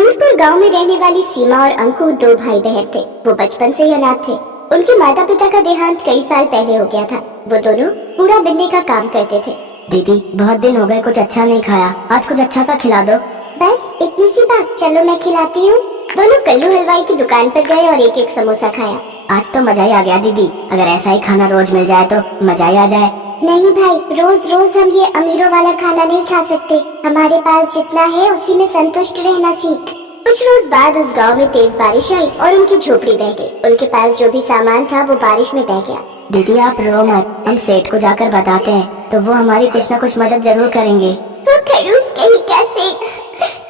नूरपुर गांव में रहने वाली सीमा और अंकु दो भाई बहन थे। वो बचपन से ही अनाथ थे। उनके माता पिता का देहांत कई साल पहले हो गया था। वो दोनों कूड़ा बिनने का काम करते थे। दीदी बहुत दिन हो गए, कुछ अच्छा नहीं खाया, आज कुछ अच्छा सा खिला दो। बस इतनी सी बात, चलो मैं खिलाती हूँ। दोनों कल्लू हलवाई की दुकान पर गए और एक एक समोसा खाया। आज तो मजा ही आ गया दीदी, अगर ऐसा ही खाना रोज मिल जाए तो मजा ही आ जाए। नहीं भाई, रोज रोज हम ये अमीरों वाला खाना नहीं खा सकते। हमारे पास जितना है उसी में संतुष्ट रहना सीख। कुछ रोज बाद उस गांव में तेज बारिश आई और उनकी झोपड़ी बह गई। उनके पास जो भी सामान था वो बारिश में बह गया। दीदी आप रो मत, हम सेठ को जाकर बताते हैं तो वो हमारी कुछ न कुछ मदद जरूर करेंगे। वो खड़ूस कहीं का सेठ,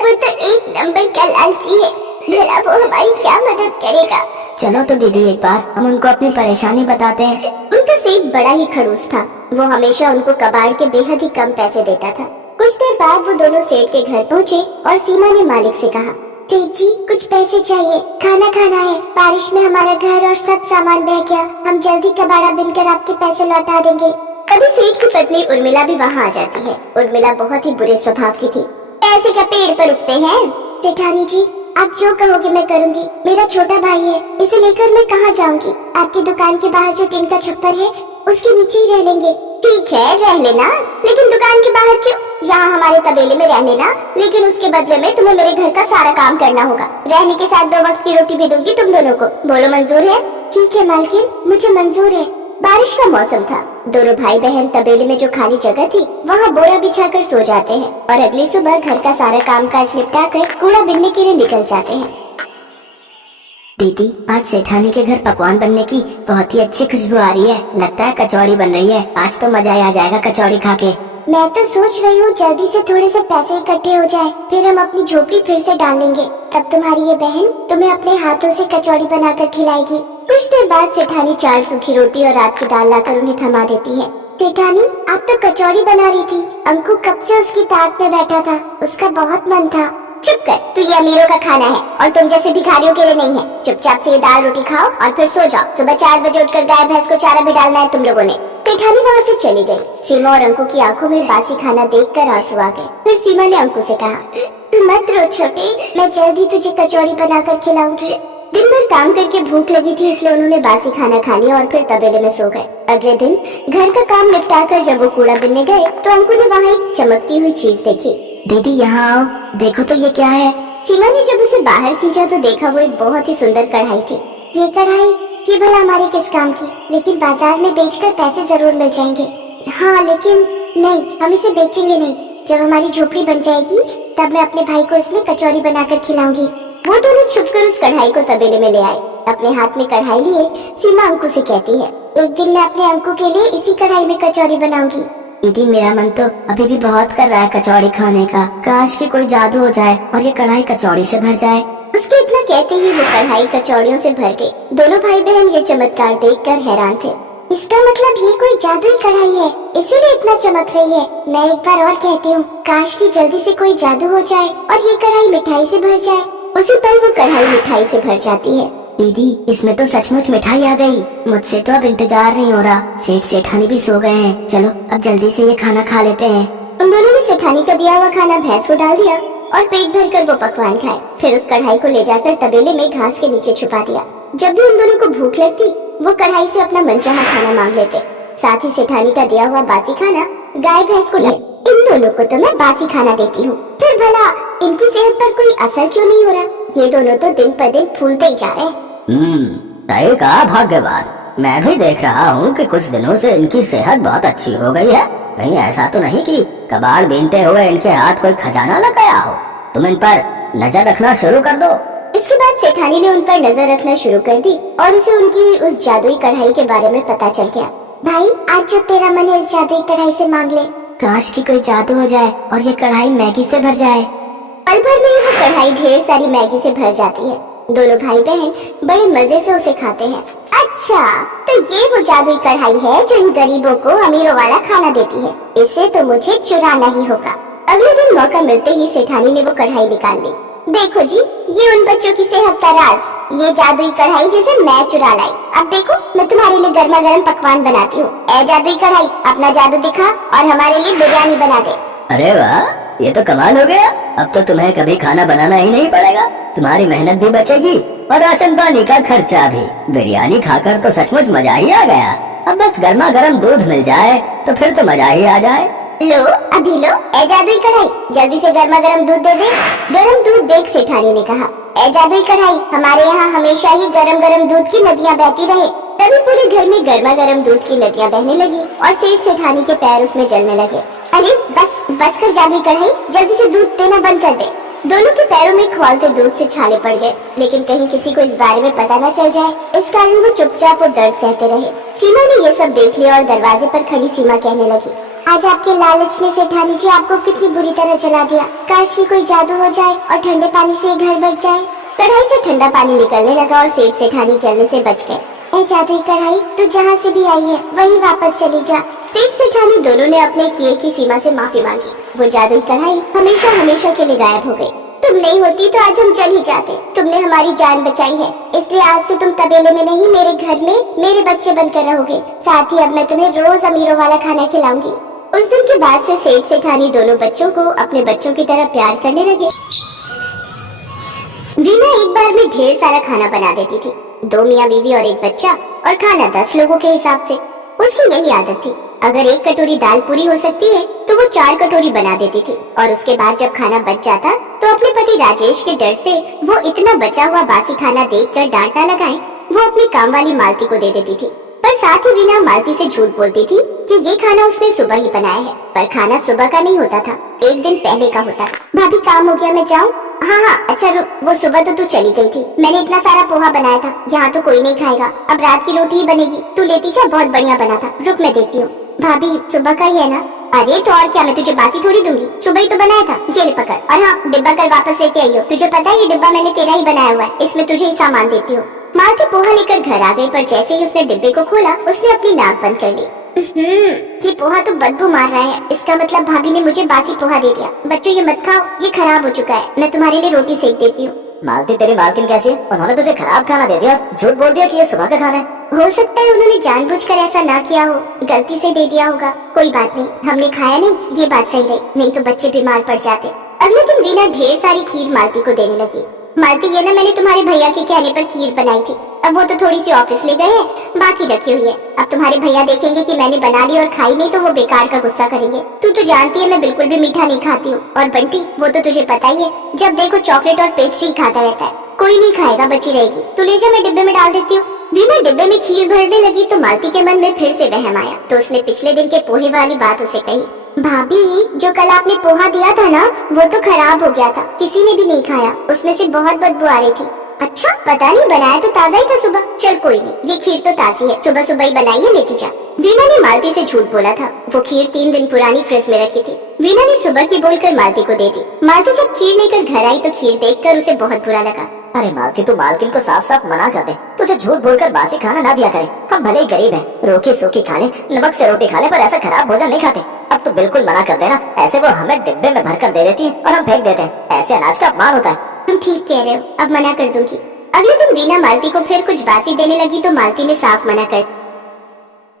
वो तो एक नंबर का लालची है। भला वो हमारी क्या मदद करेगा। चलो तो दीदी एक बार हम उनको अपनी परेशानी बताते हैं। उनका सेठ बड़ा ही खड़ूस था। वो हमेशा उनको कबाड़ के बेहद ही कम पैसे देता था। कुछ देर बाद वो दोनों सेठ के घर पहुँचे और सीमा ने मालिक से कहा, सेठ जी कुछ पैसे चाहिए, खाना खाना है। बारिश में हमारा घर और सब सामान बह गया। हम जल्दी कबाड़ा बिनकर आपके पैसे लौटा देंगे। तभी सेठ की पत्नी उर्मिला भी वहाँ आ जाती है। उर्मिला बहुत ही बुरे स्वभाव की थी। पैसे क्या पेड़ पर उगते हैं? सेठानी जी आप जो कहोगे मैं करूँगी। मेरा छोटा भाई है, इसे लेकर मैं कहाँ जाऊँगी। आपकी दुकान के बाहर जो टिन का छप्पर है उसके नीचे ही रह लेंगे। ठीक है रह लेना, लेकिन दुकान के बाहर क्यों? यहाँ हमारे तबेले में रह लेना, लेकिन उसके बदले में तुम्हें मेरे घर का सारा काम करना होगा। रहने के साथ 2 वक्त की रोटी भी दूंगी तुम दोनों को। बोलो मंजूर है? ठीक है मालकिन, मुझे मंजूर है। बारिश का मौसम था। दोनों भाई बहन तबेले में जो खाली जगह थी वहाँ बोरा बिछाकर सो जाते हैं और अगली सुबह घर का सारा कामकाज निपटाकर कूड़ा बिनने के लिए निकल जाते हैं। दीदी आज सेठानी के घर पकवान बनने की बहुत ही अच्छी खुशबू आ रही है। लगता है कचौड़ी बन रही है। आज तो मजा ही आ जाएगा कचौड़ी खा के। मैं तो सोच रही हूँ जल्दी से थोड़े से पैसे इकट्ठे हो जाए, फिर हम अपनी झोपड़ी फिर से डाल लेंगे। तब तुम्हारी ये बहन तुम्हें अपने हाथों से कचौड़ी बनाकर खिलाएगी। कुछ देर बाद सेठानी 4 सूखी रोटी और रात की दाल लाकर उन्हें थमा देती है। सेठानी आप तो कचौड़ी बना रही थी। अंकु कब से उसकी ताक पे बैठा था, उसका बहुत मन था। चुप कर, तू ये अमीरों का खाना है और तुम जैसे भिखारियों के लिए नहीं है। चुपचाप से ये दाल रोटी खाओ और फिर सो जाओ। सुबह 4 बजे उठकर गाय भैंस को चारा भी डालना है तुम लोगों ने। सेठानी वहाँ से चली गई। सीमा और अंकु की आंखों में बासी खाना देखकर आंसू आ गए। फिर सीमा ने अंकु से कहा, तू मत रो छोटे, मैं जल्दी तुझे कचौड़ी बनाकर खिलाऊंगी। दिन भर काम करके भूख लगी थी, इसलिए उन्होंने बासी खाना खा लिया और फिर तबेले में सो गए। अगले दिन घर का काम निपटाकर जब वो कूड़ा बिनने गए तो अंकु ने वहाँ एक चमकती हुई चीज देखी। दीदी यहाँ आओ, देखो तो ये क्या है। सीमा ने जब उसे बाहर खींचा तो देखा वो एक बहुत ही सुंदर कढ़ाई थी। ये कढ़ाई ये भला हमारे किस काम की? लेकिन बाजार में बेचकर पैसे जरूर मिल जाएंगे। हाँ लेकिन नहीं, हम इसे बेचेंगे नहीं। जब हमारी झोपड़ी बन जाएगी तब मैं अपने भाई को इसमें कचौड़ी बनाकर खिलाऊंगी। वो दोनों छुपकर उस कढ़ाई को तबेले में ले आए। अपने हाथ में कढ़ाई लिए सीमा अंकु से कहती है, एक दिन मैं अपने अंकु के लिए इसी कढ़ाई में कचौड़ी बनाऊंगी। दीदी मेरा मन तो अभी भी बहुत कर रहा है कचौड़ी खाने का। काश कि कोई जादू हो जाए और ये कढ़ाई कचौड़ी से भर जाए। उसके इतना कहते ही वो कढ़ाई कचौड़ियों से भर गई। दोनों भाई बहन ये चमत्कार देखकर हैरान थे। इसका मतलब ये कोई जादुई कढ़ाई है, इसीलिए इतना चमक रही है। मैं एक बार और कहती हूँ, काश कि जल्दी से कोई जादू हो जाए और ये कढ़ाई मिठाई से भर जाए। उसी पल वो कढ़ाई मिठाई से भर जाती है। दीदी इसमें तो सचमुच मिठाई आ गई। मुझसे तो अब इंतजार नहीं हो रहा। सेठ सेठानी भी सो गए हैं। चलो अब जल्दी से ये खाना खा लेते हैं। उन दोनों ने सेठानी का दिया हुआ खाना भैंस को डाल दिया और पेट भर कर वो पकवान खाए। फिर उस कढ़ाई को ले जाकर तबेले में घास के नीचे छुपा दिया। जब भी उन दोनों को भूख लगती वो कढ़ाई से अपना मनचाहा खाना मांग लेते। साथ ही सेठानी का दिया हुआ बासी खाना गाय भैंस को ले। इन दोनों को तो मैं बासी खाना देती हूँ, फिर भला इनकी सेहत पर कोई असर क्यों नहीं हो रहा? ये दोनों तो दिन पर दिन फूलते ही जा रहे हैं। सही कहा भाग्यवान। मैं भी देख रहा हूँ कि कुछ दिनों से इनकी सेहत बहुत अच्छी हो गई है। कहीं ऐसा तो नहीं कि कबाड़ बीनते हुए इनके हाथ कोई खजाना लग गया हो? तुम इन पर नजर रखना शुरू कर दो। इसके बाद सेठानी ने उन पर नजर रखना शुरू कर दी और उसे उनकी उस जादुई कढ़ाई के बारे में पता चल गया। भाई आज जो तेरा मन है इस जादुई कढ़ाई से मांग ले। काश कि कोई जादू हो जाए और ये कढ़ाई मैगी से भर जाए। पल भर में ही वो कढ़ाई ढेर सारी मैगी से भर जाती है। दोनों भाई बहन बड़े मजे से उसे खाते हैं। अच्छा तो ये वो जादुई कढ़ाई है जो इन गरीबों को अमीरों वाला खाना देती है। इसे तो मुझे चुराना ही होगा। अगले दिन मौका मिलते ही सेठानी ने वो कढ़ाई निकाल ली। देखो जी, ये उन बच्चों की सेहत का राज, ये जादुई कढ़ाई जिसे मैं चुरा लाई। अब देखो मैं तुम्हारे लिए गर्मा गर्म पकवान बनाती हूँ। ए जादुई कढ़ाई, अपना जादू दिखा और हमारे लिए बिरयानी बना दे। अरे वाह, ये तो कमाल हो गया। अब तो तुम्हें कभी खाना बनाना ही नहीं पड़ेगा, तुम्हारी मेहनत भी बचेगी और राशन पानी का खर्चा भी। बिरयानी खाकर तो सचमुच मजा ही आ गया। अब बस गर्मा गर्म दूध मिल जाए तो फिर तो मजा ही आ जाए। लो अभी लो, ए जादुई कढ़ाई, जल्दी से गर्मा गर्म दूध दे दे। गर्म दूध देख सेठानी ने कहा, ए जादुई कढ़ाई, हमारे यहाँ हमेशा ही गरम गरम दूध की नदियाँ बहती रहे। तभी पूरे घर में गर्मा गर्म दूध की नदियाँ बहने लगी और सेठ सेठानी के पैर उसमें जलने लगे। अरे बस कर जादुई कढ़ाई, जल्दी से दूध देना बंद कर दे। दोनों के पैरों में खौलते दूध से छाले पड़ गए, लेकिन कहीं किसी को इस बारे में पता न चल जाए, इस कारण वो चुपचाप और दर्द सहते रहे। सीमा ने ये सब देख लिया और दरवाजे पर खड़ी सीमा कहने लगी, आज आपके लालच ने सेठानी जी आपको कितनी बुरी तरह चला दिया। काश की कोई जादू हो जाए और ठंडे पानी से घर बच जाए। कढ़ाई से ठंडा पानी निकलने लगा और सेठ सेठानी जलने से बच गए। ए जादुई कढ़ाई, तू जहाँ से भी आई है वहीं वापस चली जा। सेठ सेठानी दोनों ने अपने किए की सीमा से माफी मांगी। वो जादुई कढ़ाई हमेशा हमेशा के लिए गायब हो गई। तुम नहीं होती तो आज हम चल ही जाते। तुमने हमारी जान बचाई है, इसलिए आज से तुम तबेले में नहीं, मेरे घर में मेरे बच्चे बनकर रहोगे। साथ ही अब मैं तुम्हें रोज अमीरों वाला खाना खिलाऊंगी। उस दिन के बाद से सेठ सेठानी दोनों बच्चों को अपने बच्चों की तरह प्यार करने लगे। वीना एक बार में ढेर सारा खाना बना देती थी, 2 मियाँ बीवी और एक बच्चा, और खाना 10 लोगों के हिसाब से। उसकी यही आदत थी, अगर 1 कटोरी दाल पूरी हो सकती है तो वो 4 कटोरी बना देती थी। और उसके बाद जब खाना बच जाता तो अपने पति राजेश के डर से वो इतना बचा हुआ बासी खाना देखकर डांट न लगाए, वो अपनी काम वाली मालती को दे देती थी। पर साथ ही वीना मालती से झूठ बोलती थी कि ये खाना उसने सुबह ही बनाया है, पर खाना सुबह का नहीं होता था, एक दिन पहले का होता। भाभी काम हो गया, मैं जाऊँ? हाँ, अच्छा रुक, वो सुबह तो तू चली गई थी, मैंने इतना सारा पोहा बनाया था, यहाँ तो कोई नहीं खाएगा, अब रात की रोटी ही बनेगी, तू लेती जा, बहुत बढ़िया बना था, रुक मैं देती हूँ। भाभी सुबह का ही है ना? अरे तो और क्या, मैं तुझे बासी थोड़ी दूंगी, सुबह ही तो बनाया था, ये ले पकड़। और हाँ, डिब्बा कल वापस लेते आइयो, तुझे पता है ये डिब्बा मैंने तेरा ही बनाया हुआ है, इसमें तुझे ही सामान देती हूँ। मालती पोहा लेकर घर आ गई, पर जैसे ही उसने डिब्बे को खोला उसने अपनी नाक बंद कर ली। ये पोहा तो बदबू मार रहा है, इसका मतलब भाभी ने मुझे बासी पोहा दे दिया। बच्चों ये मत खाओ, ये खराब हो चुका है, मैं तुम्हारे लिए रोटी सेक देती हूँ। मालती तेरी मालकिन कैसी है? उन्होंने तुझे खराब खाना दे दिया और झूठ बोल दिया कि ये सुबह का खाना है। हो सकता है उन्होंने जानबूझकर ऐसा ना किया हो, गलती से दे दिया होगा, कोई बात नहीं, हमने खाया नहीं, ये बात सही रही, नहीं तो बच्चे बीमार पड़ जाते। अगले दिन वीना ढेर सारी खीर मालती को देने लगी। मालती, ये ना मैंने तुम्हारे भैया के कहने पर खीर बनाई थी, अब वो तो थोड़ी सी ऑफिस ले गए हैं, बाकी रखी हुई है। अब तुम्हारे भैया देखेंगे कि मैंने बना ली और खाई नहीं तो वो बेकार का गुस्सा करेंगे। तू तो जानती है मैं बिल्कुल भी मीठा नहीं खाती हूँ, और बंटी वो तो तुझे पता ही है, जब देखो चॉकलेट और पेस्ट्री खाता रहता है। कोई नहीं खाएगा, बची रहेगी, तू ले जा, मैं डिब्बे में डाल देती हूँ। वीना डिब्बे में खीर भरने लगी तो मालती के मन में फिर से वहम आया, तो उसने पिछले दिन के पोहे वाली बात उसे कही। भाभी, जो कल आपने पोहा दिया था ना, वो तो खराब हो गया था, किसी ने भी नहीं खाया, उसमें से बहुत बदबू आ रही थी। अच्छा, पता नहीं, बनाया तो ताजा ही था सुबह। चल कोई नहीं, ये खीर तो ताजी है, सुबह सुबह ही बनाई है, लेती जा। वीना ने मालती से झूठ बोला था, वो खीर 3 दिन पुरानी फ्रिज में रखी थी। वीना ने सुबह की बोलकर मालती को दे दी। मालती जब खीर लेकर घर आई तो खीर देखकर उसे बहुत बुरा लगा। अरे मालती, तू मालकिन को साफ साफ मना कर दे, तुझे झूठ बोलकर बासी खाना ना दिया करे। हम भले ही गरीब हैं, रोटी सूखी खा ले, नमक से रोटी खा ले, पर ऐसा खराब भोजन नहीं खाते। अब तो बिल्कुल मना कर देना, ऐसे वो हमें डिब्बे में भरकर दे देती है और हम फेंक देते हैं, ऐसे अनाज का अपमान होता है। तुम ठीक कह रहे हो, अब मना कर दूंगी। अगले दिन वीना मालती को फिर कुछ बासी देने लगी तो मालती ने साफ मना कर।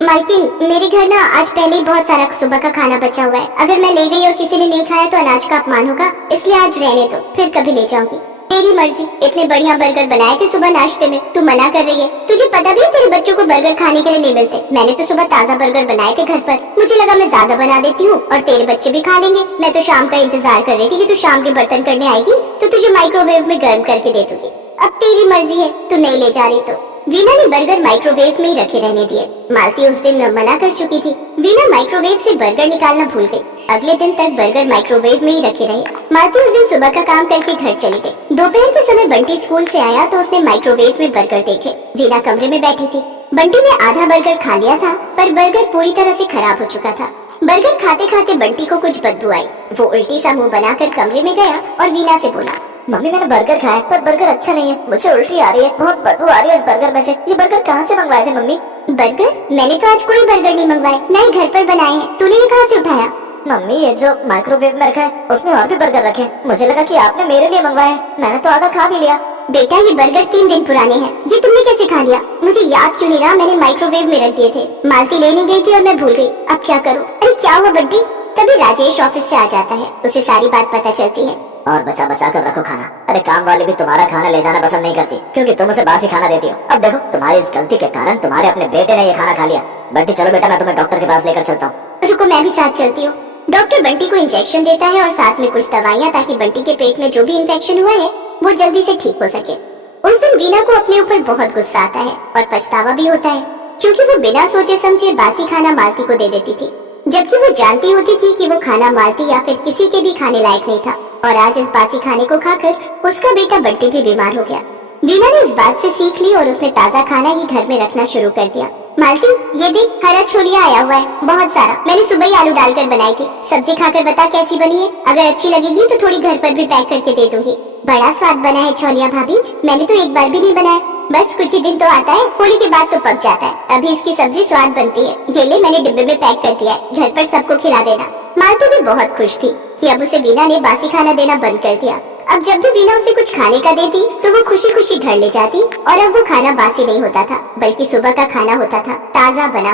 मालकिन, मेरे घर ना आज पहले ही बहुत सारा सुबह का खाना बचा हुआ है, अगर मैं ले गई और किसी ने नहीं खाया तो अनाज का अपमान होगा, इसलिए आज रहने दो, फिर कभी ले जाऊंगी। तेरी मर्जी, इतने बढ़िया बर्गर बनाए थे सुबह नाश्ते में, तू मना कर रही है। तुझे पता भी है तेरे बच्चों को बर्गर खाने के लिए नहीं मिलते। मैंने तो सुबह ताजा बर्गर बनाए थे घर पर, मुझे लगा मैं ज्यादा बना देती हूँ और तेरे बच्चे भी खा लेंगे। मैं तो शाम का इंतजार कर रही थी कि तू शाम के बर्तन करने आएगी तो तुझे माइक्रोवेव में गर्म करके दे दूंगी। अब तेरी मर्जी है, तू नहीं ले जा रही तो। वीना ने बर्गर माइक्रोवेव में ही रखे रहने दिए। मालती उस दिन मना कर चुकी थी। वीना माइक्रोवेव से बर्गर निकालना भूल गई। अगले दिन तक बर्गर माइक्रोवेव में ही रखे रहे। मालती उस दिन सुबह का काम करके घर चली गई। दोपहर के समय बंटी स्कूल से आया तो उसने माइक्रोवेव में बर्गर देखे। वीना कमरे में बैठी थी। बंटी ने आधा बर्गर खा लिया था, पर बर्गर पूरी तरह से खराब हो चुका था। बर्गर खाते खाते बंटी को कुछ बदबू आई। वो उल्टी सा मुंह बनाकर कमरे में गया और वीना से बोला, मम्मी मैंने बर्गर खाया पर बर्गर अच्छा नहीं है, मुझे उल्टी आ रही है, बहुत बदबू आ रही है इस बर्गर में से। ये बर्गर कहाँ से मंगवाए थे मम्मी? बर्गर? मैंने तो आज कोई बर्गर नहीं मंगवाए, ना ही घर पर बनाए हैं। तूने ये कहाँ से उठाया? मम्मी ये जो माइक्रोवेव में रखा है उसमें और भी बर्गर रखे, मुझे लगा कि आपने मेरे लिए मंगवाए, मैंने तो आधा खा भी लिया। बेटा ये बर्गर 3 दिन पुराने हैं, ये तुमने कैसे खा लिया? मुझे याद क्यों नहीं रहा, मैंने माइक्रोवेव में रख दिए थे। मालती लेने गई थी और मैं भूल गई, अब क्या करूँ? अरे क्या हुआ बंटी? तभी राजेश ऑफिस से आ जाता है। उसे सारी बात पता चलती है। और बचा बचा कर रखो खाना। अरे काम वाले भी तुम्हारा खाना ले जाना पसंद नहीं करती, क्योंकि तुम उसे बासी खाना देती हो। अब देखो तुम्हारी इस गलती के कारण तुम्हारे अपने बेटे ने ये खाना खा लिया। बंटी चलो बेटा, मैं तुम्हें डॉक्टर के पास लेकर चलता हूँ। रुको, मैं भी साथ चलती हूँ। डॉक्टर बंटी को इंजेक्शन देता है और साथ में कुछ दवाइयाँ, ताकि बंटी के पेट में जो भी इन्फेक्शन हुआ है वो जल्दी से ठीक हो सके। उस दिन वीना को अपने ऊपर बहुत गुस्सा आता है और पछतावा भी होता है, क्योंकि वो बिना सोचे समझे बासी खाना मालती को दे देती थी, जबकि वो जानती होती थी कि वो खाना मालती या फिर किसी के भी खाने लायक नहीं था। और आज इस बासी खाने को खाकर उसका बेटा बंटी भी बीमार हो गया। वीना ने इस बात से सीख ली और उसने ताज़ा खाना ही घर में रखना शुरू कर दिया। मालती, ये देख, हरा छोलिया आया हुआ है, बहुत सारा। मैंने सुबह ही आलू डालकर बनाई थी। सब्जी खाकर बता कैसी बनी है। अगर अच्छी लगेगी तो थोड़ी घर पर भी पैक करके दे दूंगी। बड़ा स्वाद बना है छोलिया भाभी, मैंने तो एक बार भी नहीं बनाया। बस कुछ ही दिन तो आता है, होली के बाद तो पक जाता है। अभी इसकी सब्जी स्वाद बनती है। ये ले, मैंने डिब्बे में पैक कर दिया है, घर पर सबको खिला देना। मालती भी बहुत खुश थी कि अब उसे वीना ने बासी खाना देना बंद कर दिया। अब जब भी वीना उसे कुछ खाने का देती तो वो खुशी खुशी घर ले जाती, और अब वो खाना बासी नहीं होता था, बल्कि सुबह का खाना होता था, ताज़ा बना।